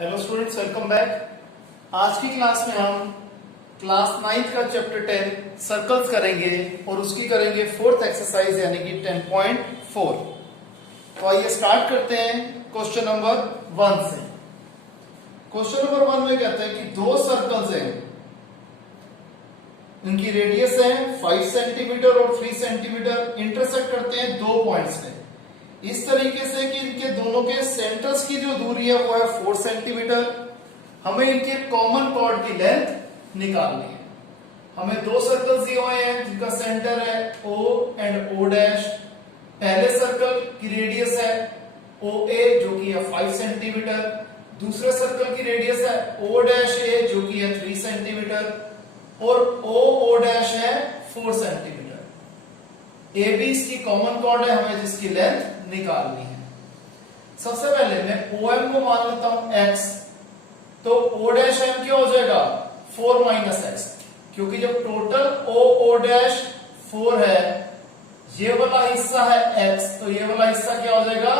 Hello students, welcome back. आज की class में हम क्लास 9th का चैप्टर 10 सर्कल्स करेंगे और उसकी करेंगे फोर्थ एक्सरसाइज यानी कि 10.4। तो आइए स्टार्ट करते हैं क्वेश्चन नंबर 1 से। क्वेश्चन नंबर 1 में कहते हैं कि दो सर्कल्स हैं, उनकी रेडियस है 5 सेंटीमीटर और 3 सेंटीमीटर, इंटरसेक्ट करते हैं दो पॉइंट्स पे इस तरीके से कि इनके दोनों के सेंटर्स की जो दूरी है वो है 4 सेंटीमीटर। हमें इनके कॉमन कॉर्ड की लेंथ निकालनी है। हमें दो सर्कल्स दिए हुए हैं जिनका सेंटर है O एंड O डैश। पहले सर्कल की रेडियस है OA जो कि है 5 सेंटीमीटर, दूसरे सर्कल की रेडियस है O डैश A जो कि है 3 सेंटीमीटर और O डैश है 4 सेंटीमीटर। ए बी इसकी कॉमन कॉर्ड है, हमें जिसकी लेंथ निकालनी है। सबसे पहले मैं OM को मान लेता हूं x, तो O डैश M क्या हो जाएगा 4 माइनस एक्स, क्योंकि जब टोटल O डैश 4 है, ये वाला हिस्सा है x, तो ये वाला हिस्सा क्या हो जाएगा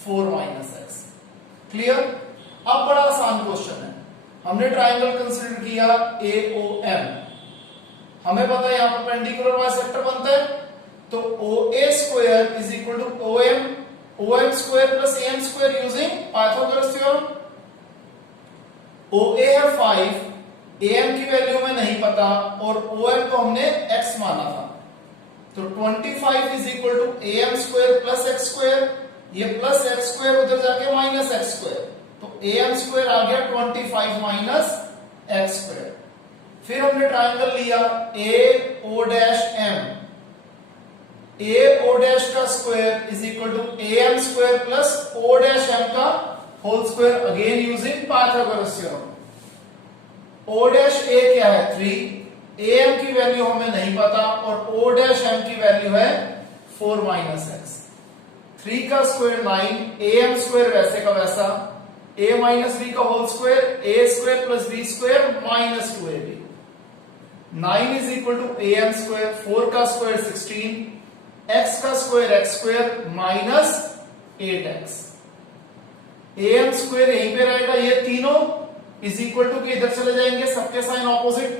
4 माइनस एक्स। क्लियर। अब बड़ा आसान क्वेश्चन है, हमने ट्राइंगल कंसीडर किया AOM, हमें पता है यहां पर परपेंडिकुलर बाइसेक्टर बनता है, तो OA square is equal to OM square plus AM square using Pythagoras theorem. OA है 5, AM की वैल्यू में नहीं पता और OM को हमने x माना था, तो 25 is equal to AM square plus x square, ये प्लस x स्क्वायर उधर जाके माइनस x स्क्वायर, तो AM स्क्वायर आ गया 25 माइनस x स्क्वायर। फिर हमने ट्राइंगल लिया AO dash M, AO dash का square is equal to AM square plus O dash M का whole square, again using Pythagoras theorem. O dash A क्या है 3, AM की वैल्यू हमें नहीं पता और O डैश M की वैल्यू है 4 माइनस एक्स। 3 का स्क्वायर 9, AM स्क्वायर वैसे का वैसा, A माइनस B का whole square, A square plus B square minus 2AB। 9 is equal to AM square, 4 का स्क्वायर 16, x का square x square minus 8x। AM square यहीं पे रहेगा, ये तीनों इज इक्वल टू के इधर चले जाएंगे, सबके साइन ऑपोजिट,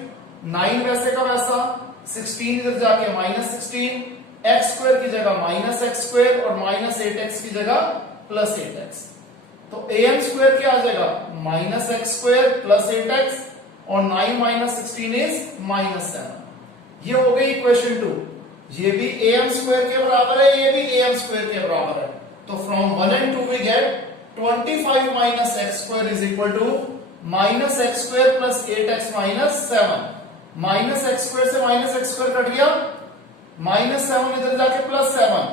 9 वैसे का वैसा, 16 इधर जाके माइनस 16, x स्क्वायर की जगह माइनस x स्क्वायर और माइनस 8x की जगह प्लस 8x, तो AM स्क्वायर क्या आ जाएगा minus x square plus 8x और 9 माइनस 16 इज माइनस 7। ये हो गई इक्वेशन 2। ये भी AM स्क्वायर के बराबर है, ये भी AM स्क्वायर के बराबर है, तो from 1 and 2 we get 25 minus x square is equal to minus x square plus 8x minus 7। Minus x square से माइनस एक्स स्क्वायर कट गया, माइनस 7 इधर जाके plus 7,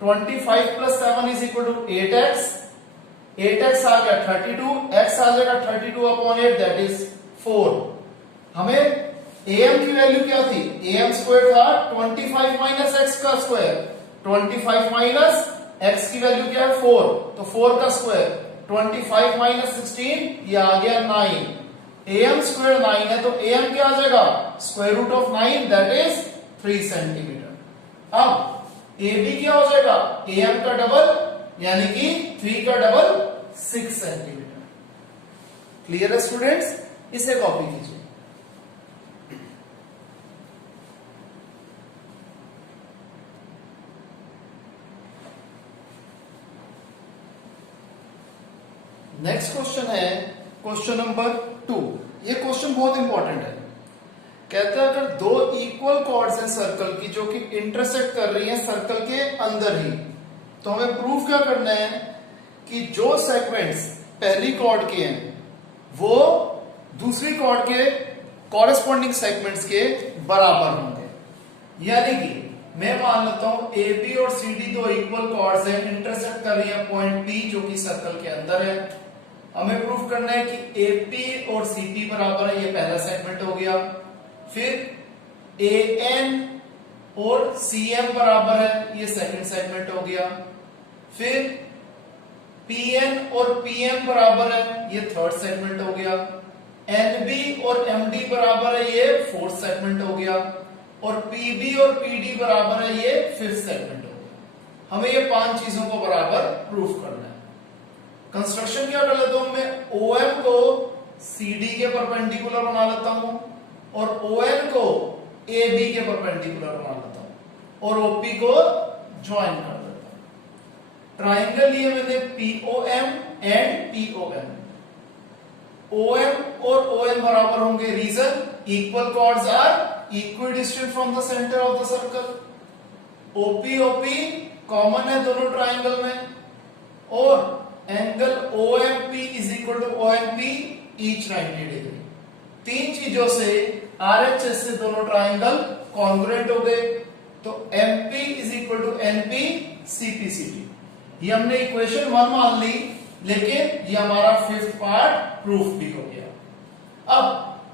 25 plus 7 is equal to 8x, 8x आ गया 32, x आ जाएगा 32 upon 8 that is 4। हमें AM की value क्या थी, AM स्क्वायर था 25 माइनस एक्स का स्क्वायर, 25 माइनस एक्स की वैल्यू क्या है 4, तो 4 का स्क्वायर 25 माइनस 16, ये आ गया 9। AM स्क्वायर 9 है, तो AM क्या आ जाएगा square root of 9 that is 3 centimetre. अब AB क्या हो जाएगा AM का डबल यानी कि 3 का डबल 6 सेंटीमीटर। क्लियर है स्टूडेंट्स, इसे कॉपी कीजिए। नेक्स्ट क्वेश्चन है क्वेश्चन नंबर 2। ये क्वेश्चन बहुत इंपॉर्टेंट है। कहता है अगर दो इक्वल कॉर्ड्स हैं सर्कल की जो कि इंटरसेक्ट कर रही हैं सर्कल के अंदर ही, तो हमें प्रूफ क्या करना है कि जो सेगमेंट्स पहली कॉर्ड के हैं वो दूसरी कॉर्ड के कॉरेस्पॉन्डिंग सेगमेंट्स के बराबर होंगे। यानी कि मैं मान लेता हूं AB और CD दो इक्वल कॉर्ड्स हैं, इंटरसेक्ट कर रही है पॉइंट P जो कि सर्कल के अंदर है। हमें प्रूफ करना है कि AP और CP बराबर है, ये पहला सेगमेंट हो गया। फिर AN और CM बराबर है, ये सेकंड सेगमेंट हो गया। फिर PN और PM बराबर है, ये थर्ड सेगमेंट हो गया। NB और MD बराबर है, ये फोर्थ सेगमेंट हो गया। और PB और PD बराबर है, ये फिफ्थ सेगमेंट हो गया। हमें ये 5 चीजों को बराबर प्रूफ करना है। कंस्ट्रक्शन क्या कर लेता हूं मैं, OM को CD के परपेंडिकुलर बना लेता हूं और ON को AB के परपेंडिकुलर बना लेता हूं और OP को ज्वाइन कर देता हूं। ट्राइंगल लिए मैंने POM एंड POM। OM और ON बराबर होंगे, reason equal chords are equidistant from the centre of the circle. OP common है दोनों ट्राइंगल में और angle OMP is equal to OMP each 90 degree. तीन चीजों से RHS से दोनों ट्राइंगल कॉन्ग्रुएंट हो गए, तो MP is equal to NP CPCT। ये हमने इक्वेशन 1 मान ली, लेकिन ये हमारा फिफ्थ पार्ट प्रूफ भी हो गया। अब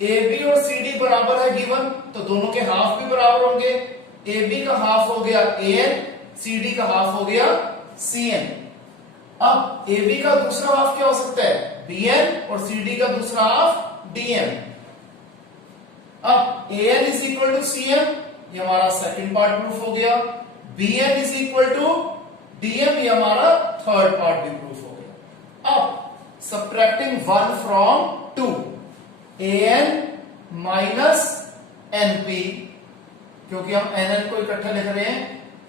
AB और CD बराबर है गिवन, तो दोनों के हाफ भी बराबर होंगे। AB का हाफ हो गया AN, CD का हाफ हो गया CN। अब AB का दूसरा हाफ क्या हो सकता है, BN, और CD का दूसरा हाफ DN। अब AN is equal to CM, ये हमारा सेकंड पार्ट प्रूफ हो गया। BN is equal to DM, ये हमारा थर्ड पार्ट भी प्रूफ हो गया। अब subtracting 1 from 2, AN minus NP, क्योंकि हम NN को इकट्ठा लिख रहे हैं,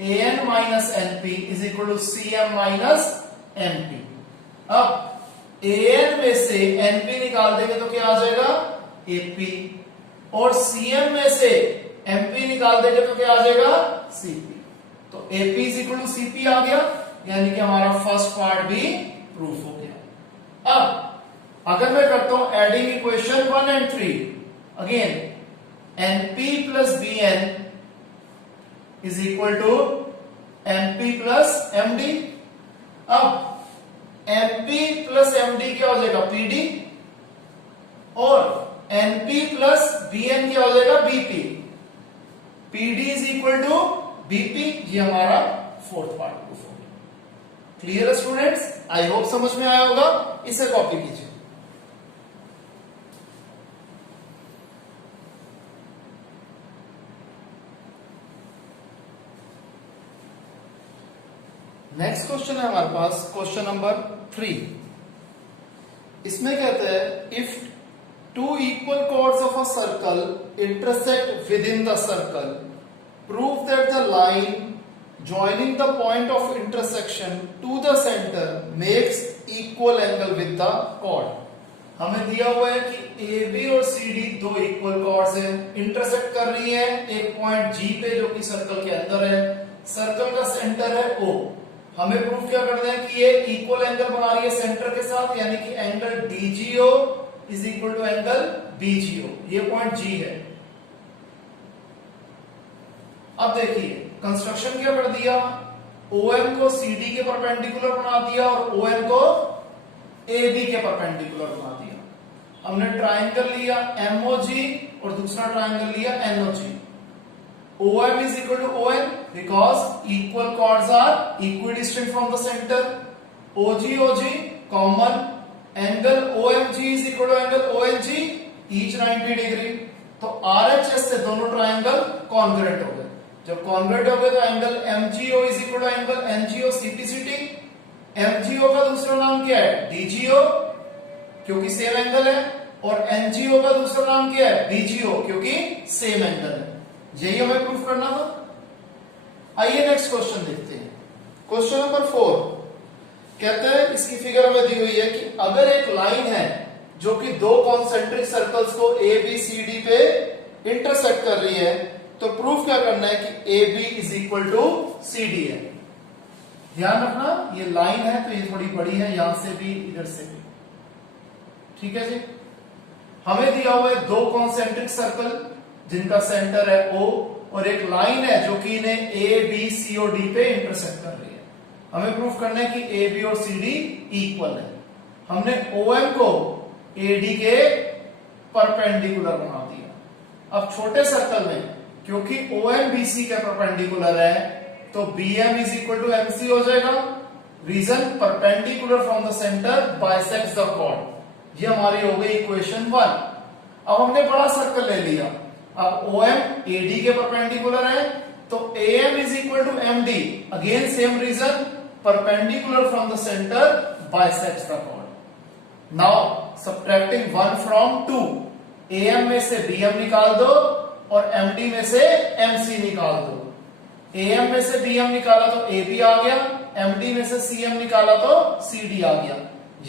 AN minus NP is equal to CM minus NP। अब AN में से NP निकाल देंगे तो क्या आ जाएगा, AP, और CM में से MP निकाल देंगे तो क्या आ जाएगा, CP। तो AP is equal to CP आ गया, यानी कि हमारा फर्स्ट पार्ट भी प्रूफ हो गया। अब अगर मैं करता हूं adding equation 1 and 3, again NP plus BN is equal to MP plus MD। अब MP प्लस MD क्या हो जाएगा, PD, और NP प्लस BN क्या हो जाएगा, BP। PD is equal to BP, ये हमारा फोर्थ पार्ट प्रूफ हो गया। क्लियर है स्टूडेंट्स, आई होप समझ में आया होगा। इसे कॉपी कीजिए। नेक्स्ट क्वेश्चन है हमारे पास, क्वेश्चन नंबर 3। इसमें कहते हैं if two equal chords of a circle intersect within the circle, prove that the line joining the point of intersection to the center makes equal angle with the chord। हमें दिया हुआ है कि AB और CD दो equal chords हैं, intersect कर रही है एक पॉइंट G पे जो कि सर्कल के अंदर है, सर्कल का सेंटर है O। हमें प्रूफ क्या करना है कि ये इक्वल एंगल बना रही है सेंटर के साथ, यानी कि angle DGO is equal to angle BGO। ये पॉइंट G है। अब देखिए कंस्ट्रक्शन क्या कर दिया, OM को CD के परपेंडिकुलर बना दिया और ON को AB के परपेंडिकुलर बना दिया। हमने ट्राइंगल लिया MOG और दूसरा ट्राइंगल लिया NOG। OM is equal to ON because equal chords are equidistant from the center। OG common, angle OMG is equal to angle ONG each 90 degree. तो RHS से दोनों ट्राइंगल कॉन्ग्रुएंट हो गए। जब कॉन्ग्रुएंट हो गए तो angle MGO is equal to angle NGO CPCT। MGO का दूसरा नाम क्या है, DGO, क्योंकि सेम एंगल है, और NGO का दूसरा नाम क्या है, BGO, क्योंकि सेम एंगल है। यही हमें प्रूफ करना था। आइए नेक्स्ट क्वेश्चन देखते हैं। क्वेश्चन नंबर 4 कहते हैं, इसकी फिगर में दी हुई है कि अगर एक लाइन है जो कि दो कॉन्सेंट्रिक सर्कल्स को ABCD पे इंटरसेक्ट कर रही है, तो प्रूफ क्या करना है कि AB is equal to CD है। ध्यान रखना ये लाइन है तो ये थोड़ी बड़ी है, यहां से भी इधर से भी, ठीक है जी। हमें दिया हुआ है दो कॉन्सेंट्रिक सर्कल जिनका सेंटर है O, और एक लाइन है जो कि इन्हें ABC और D पे इंटरसेक्ट कर रही है। हमें प्रूफ करना है कि AB और CD इक्वल है। हमने OM को AD के परपेंडिकुलर बना दिया। अब छोटे सर्कल में क्योंकि OM BC के परपेंडिकुलर है तो BM is equal to MC हो जाएगा। Reason perpendicular from the centre bisects the chord. ये हमारी हो गई इक्वेशन 1। अब हमने बड़ा सर्कल ले लिया। अब OM AD के परपेंडिकुलर है तो AM is equal to MD। Again same reason, perpendicular from the centre bisects the chord. Now subtracting 1 from 2, AM में से BM निकाल दो और MD में से MC निकाल दो. AM में से BM निकाला तो AB आ गया, MD में से CM निकाला तो CD आ गया.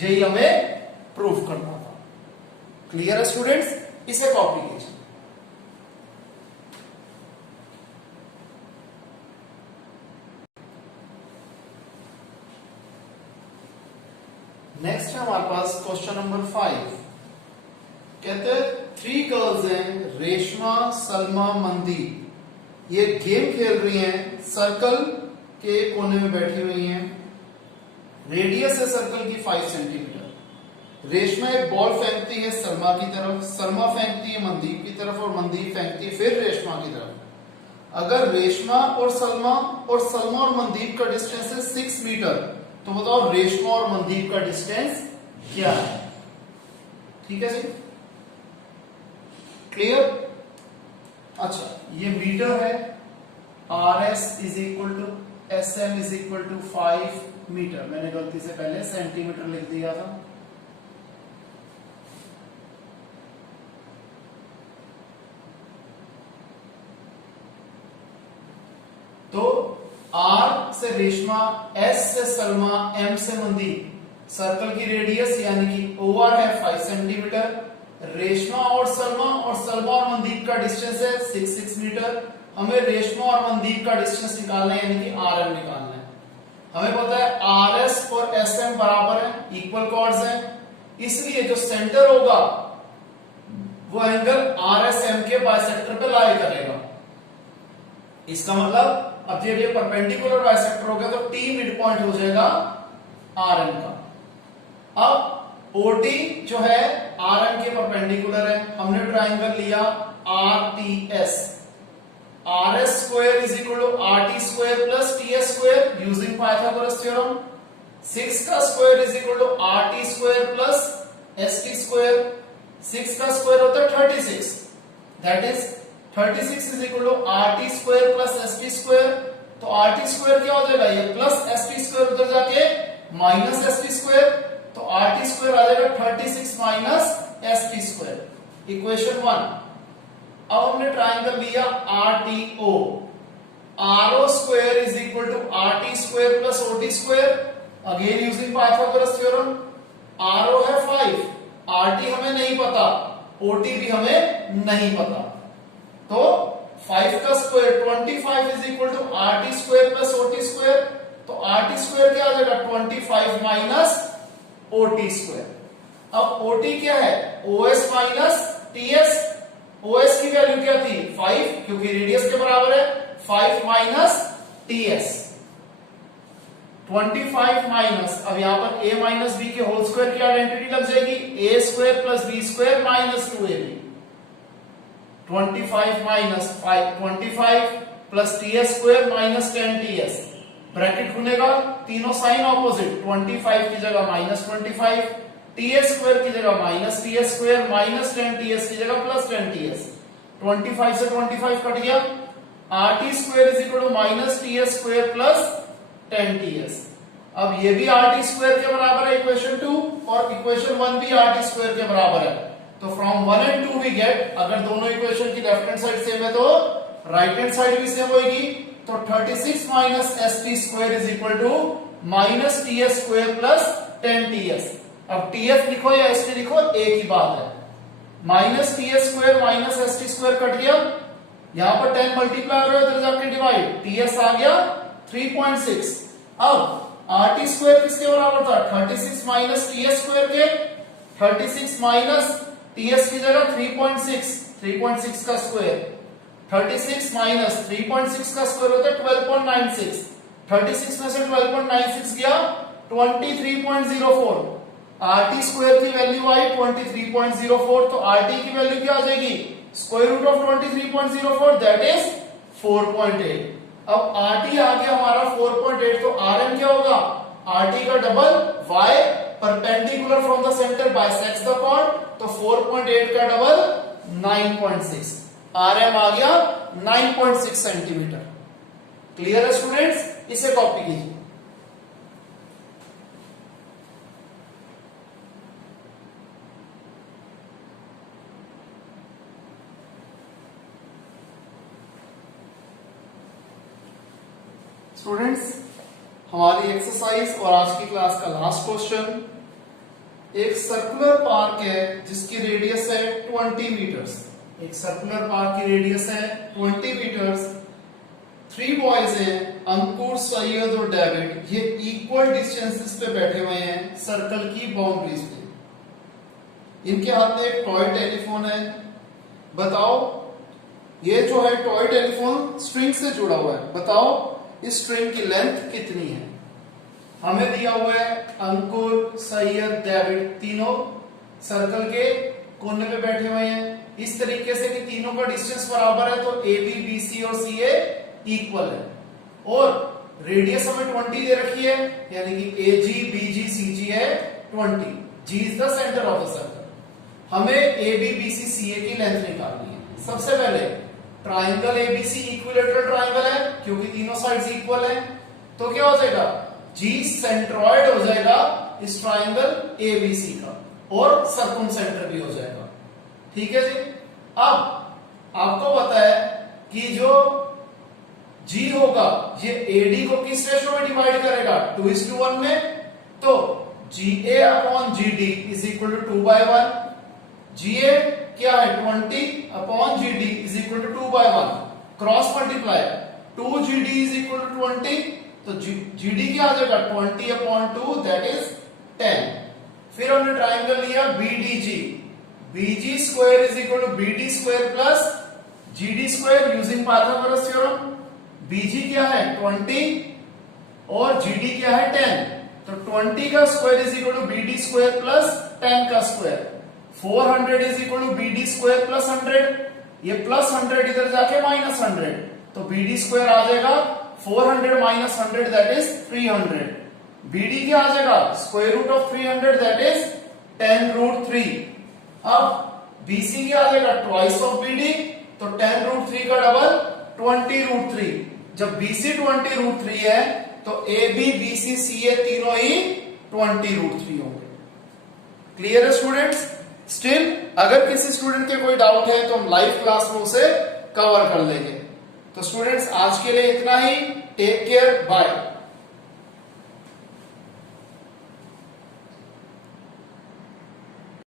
यही हमें प्रूफ करना था. क्लियर है स्टूडेंट्स? इसे कॉपी कीजिए. नेक्स्ट है हमारे पास क्वेश्चन नंबर 5. कहते हैं 3 गर्ल्स हैं, रेशमा, सलमा, मनदीप. ये गेम खेल रही हैं, सर्कल के कोने में बैठी हुई हैं. रेडियस है सर्कल की 5 सेंटीमीटर. रेशमा एक बॉल फेंकती है सलमा की तरफ, सलमा फेंकती है मनदीप की तरफ और मनदीप फेंकती है फिर रेशमा की तरफ. अगर रेशमा और सलमा और मनदीप का डिस्टेंस है 6 मीटर, तो बताओ रेशमा और मनदीप का डिस्टेंस क्या है? ठीक है जी, क्लियर? अच्छा, ये मीटर है. RS is equal to SM is equal to 5 metre. मैंने गलती से पहले सेंटीमीटर लिख दिया था. तो R से रेशमा, S से सलमा, M से मनदीप. सर्कल की रेडियस यानी कि OR है 5 सेंटीमीटर. रेशमा और सलमा और मनदीप का डिस्टेंस है 6 मीटर. हमें रेशमा और मनदीप का डिस्टेंस निकालना है यानी कि RM निकालना है. हमें पता है RS और SM बराबर है, इक्वल कॉर्ड्स हैं. इसलिए जो सेंटर होगा वो एंगल RSM के बाइसेक्टर पे लाई करेगा. इसका मतलब अब जब ये परपेंडिकुलर बाइसेक्टर हो गया तो T मिड पॉइंट हो जाएगा RM का. अब OT जो है RM के परपेंडिकुलर है. हमने ट्राइंगल लिया RTS. RS square is equal to RT square plus TS square using Pythagoras theorem. 6 का square is equal to RT square plus ST square. 6 का स्क्वायर होता है 36. That is 36 is equal to RT square plus ST square. तो RT square क्या हो जाएगा? ये plus ST square उधर जाके माइनस ST स्क्वायर. तो RT स्क्वायर आ जाएगा 36 माइनस ST स्क्वायर. इक्वेशन 1. अब हमने ट्राइंगल लिया RTO. RO square is equal to RT square plus OT square. Again using Pythagoras theorem. RO है 5, RT हमें नहीं पता, OT भी हमें नहीं पता. तो 5 का square 25 is equal to RT square plus OT square. तो RT स्क्वायर क्या आ जाएगा? 25 माइनस OT स्क्वायर. अब OT क्या है? OS minus TS. OS की वैल्यू क्या थी? 5, क्योंकि रेडियस के बराबर है. 5 माइनस TS. 25 माइनस, अब यहां पर A माइनस B के होल स्क्वायर की आइडेंटिटी लग जाएगी. A square plus B square minus 2AB. 25 minus 25 plus TS square minus 10TS. Bracket खुलेगा, तीनों साइन ऑपोजिट. 25 की जगह माइनस 25, TS स्क्वायर की जगह minus TS square, minus 10TS की जगह प्लस 10TS. 25 से 25 कट गया. RT square is equal to minus TS square plus 10TS. अब ये भी RT स्क्वायर के बराबर है इक्वेशन 2, और इक्वेशन 1 भी RT स्क्वायर के बराबर है. तो फ्रॉम 1 and 2 वी गेट, अगर दोनों इक्वेशन की लेफ्ट हैंड साइड सेम है तो राइट हैंड साइड भी सेम होगी. तो 36 minus ST square is equal to minus TS square plus 10TS. अब TF लिखो या ST लिखो, एक ही बात है. Minus TS square minus ST square cut गया. यहां पर 10 मल्टीप्लाई हो रहा है, इधर जाके डिवाइड. TS आ गया 3.6. अब RT स्क्वायर किसके बराबर था? 36 माइनस TS स्क्वायर के. 36 माइनस TS की जगह 3.6 का स्क्वायर. 36 माइनस 3.6 का स्क्वायर होता है 12.96. 36 में से 12.96 गया 23.04. RT स्क्वायर की वैल्यू आई 23.04. तो RT की वैल्यू क्या आ जाएगी? Square root of 23.04, that is 4.8. अब RT आ गया हमारा 4.8. तो RM क्या होगा? RT का double Y perpendicular from the centre bisects the chord. तो 4.8 का डबल 9.6. RM आ गया 9.6 सेंटीमीटर. क्लियर है स्टूडेंट्स? इसे कॉपी कीजिए. स्टूडेंट्स, हमारी एक्सरसाइज और आज की क्लास का लास्ट क्वेश्चन, एक सर्कुलर पार्क है जिसकी रेडियस है 20 मीटर्स। एक सर्कुलर पार्क की रेडियस है 20 मीटर्स। 3 बॉयज हैं, अंकुर, सैयद और डेविड, ये इक्वल डिस्टेंसेस पे बैठे हुए हैं सर्कल की बाउंड्रीज पे। इनके हाथ में एक टॉय टेलीफोन है। बताओ, ये जो है टॉय टेलीफोन स्ट्रिंग से जुड़ा हुआ है, बताओ इस स्ट्रिंग की लेंथ कितनी है। हमें दिया हुआ है अंकुर, सैयद, डेविड, तीनों सर्कल के कोने पे बैठे हुए हैं इस तरीके से कि तीनों का डिस्टेंस बराबर है, तो ए बी, बी सी और सी ए इक्वल है। और रेडियस हमें 20 दे रखी है, यानी कि ए जी, बी जी, सी जी है 20। G is the centre of the circle. हमें ए बी, बी सी, सी ए की लेंथ निकालनी है। सबसे पहले ट्राइंगल एबीसी इक्विलेटरल ट्राइंगल है, क्योंकि तीनों साइड्स इक्वल है, तो क्या हो जाएगा, जी सेंट्रॉइड हो जाएगा इस ट्राइंगल एबीसी का, और सरकमसेंटर भी हो जाएगा। ठीक है जी। अब आपको पता है कि जो जी होगा ये एडी को किस रेशो में डिवाइड करेगा, 2:1 में। तो G A upon G D is equal to 2/1। G A क्या है 20 upon G D is equal to 2/1। Cross multiply 2GD is equal to 20, तो जी डी क्या आ जाएगा 20 अपॉन 2 दैट इज 10। फिर हमने ट्राइंगल लिया BDG, BG square is equal to BD square plus GD square using Pythagoras theorem. BG क्या है 20 और GD क्या है 10, तो 20 का square is equal to BD square plus 10 का square. 400 is equal to BD square plus 100, ये प्लस 100 इधर जाके माइनस 100, तो BD स्क्वायर आ जाएगा 400 माइनस 100 दैट इज 300। BD क्या आ जाएगा square root of 300 that is 10√3। अब BC क्या आ जाएगा ट्वाइस ऑफ BD, तो 10√3 का डबल 20√3। जब BC 20√3 है तो AB, BC, CA तीनों ही 20√3 होंगे। क्लियर है स्टूडेंट्स? स्टिल अगर किसी स्टूडेंट के कोई डाउट है तो हम लाइव क्लास में उसे कवर कर लेंगे। तो स्टूडेंट्स आज के लिए इतना ही। Take care, bye.